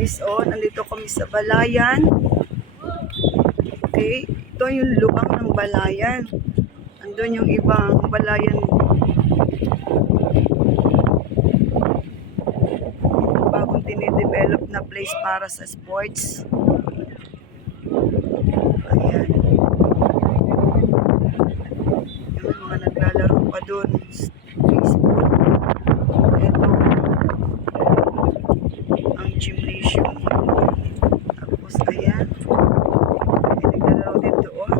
Guys, nandito kami sa Balayan. Okay, ito yung lubang ng Balayan. Andun yung ibang Balayan. Bagong tinidevelop na place para sa sports. Ayan. Yung mga naglalaro pa dun. Baseball. Ito. Ang gymnasium. Tapos ayan. Naglalaro din doon.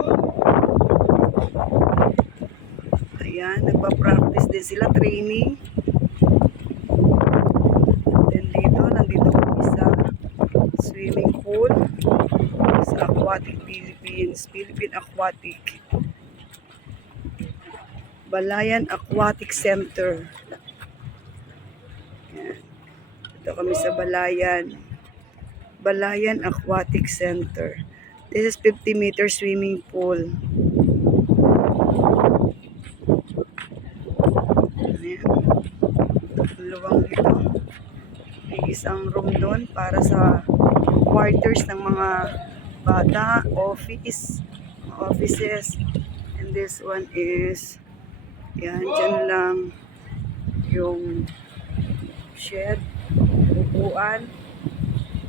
Ayan. Nagpa-practice din sila. Training. Then dito. Nandito kami sa swimming pool. Sa Aquatic Philippines. Philippine Aquatic. Balayan Aquatic Center. Ayan. Ito kami sa Balayan. Balayan Aquatic Center. This is 50 meter swimming pool. Ayan. Luwang dito. May isang room doon para sa quarters ng mga bata, offices. And this one is, yan, dyan lang yung shed, upuan,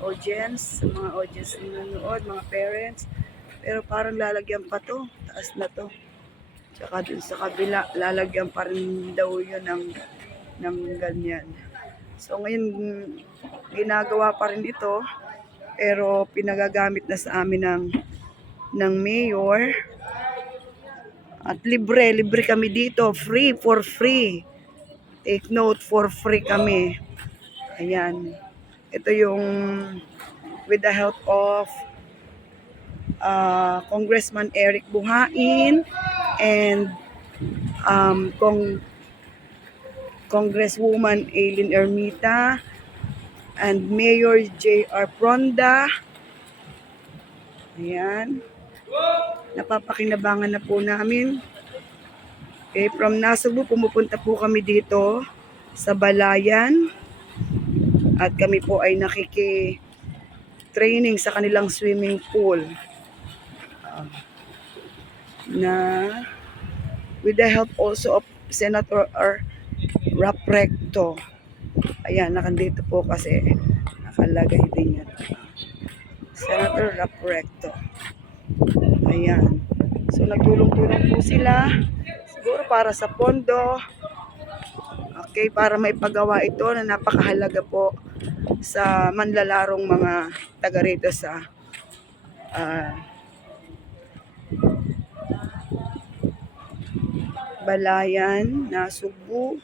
audience, mga audience na nanonood, mga parents. Pero parang lalagyan pa to, taas na to. Tsaka dun sa kabila, lalagyan pa rin daw yun ng ganyan. So ngayon, ginagawa pa rin ito, pero pinagagamit na sa amin ng mayor. At libre kami dito, for free. Take note, for free kami. Ayan. Ito yung with the help of Congressman Eric Buhain and Congresswoman Aileen Ermita and Mayor J.R. Pronda. Ayan. Napapakinabangan na po namin. Okay, from Nasugbu, pumupunta po kami dito sa Balayan. At kami po ay nakiki-training sa kanilang swimming pool. Na with the help also of Senator Rap Recto. Ayan, nakandito po kasi nakalagay din yan. Senator Rap Recto. Ayan. So nagtulong-tulong po sila. Siguro para sa pondo. Okay, para maipagawa ito na napakahalaga po sa manlalarong mga taga rito sa Balayan, Nasugbu.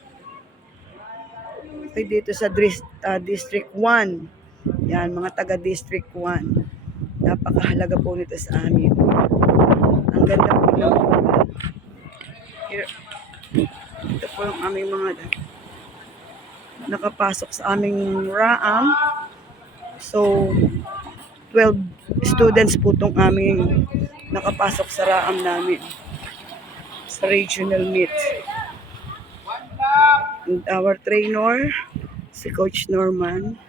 Okay, dito sa District 1. Yan, mga taga District 1. Napakahalaga po nito sa amin. Ang ganda po ng here. Ito po yung aming mga nakapasok sa aming RAAM. So, 12 students po itong aming nakapasok sa RAAM namin. Sa regional meet. And our trainer, si Coach Norman.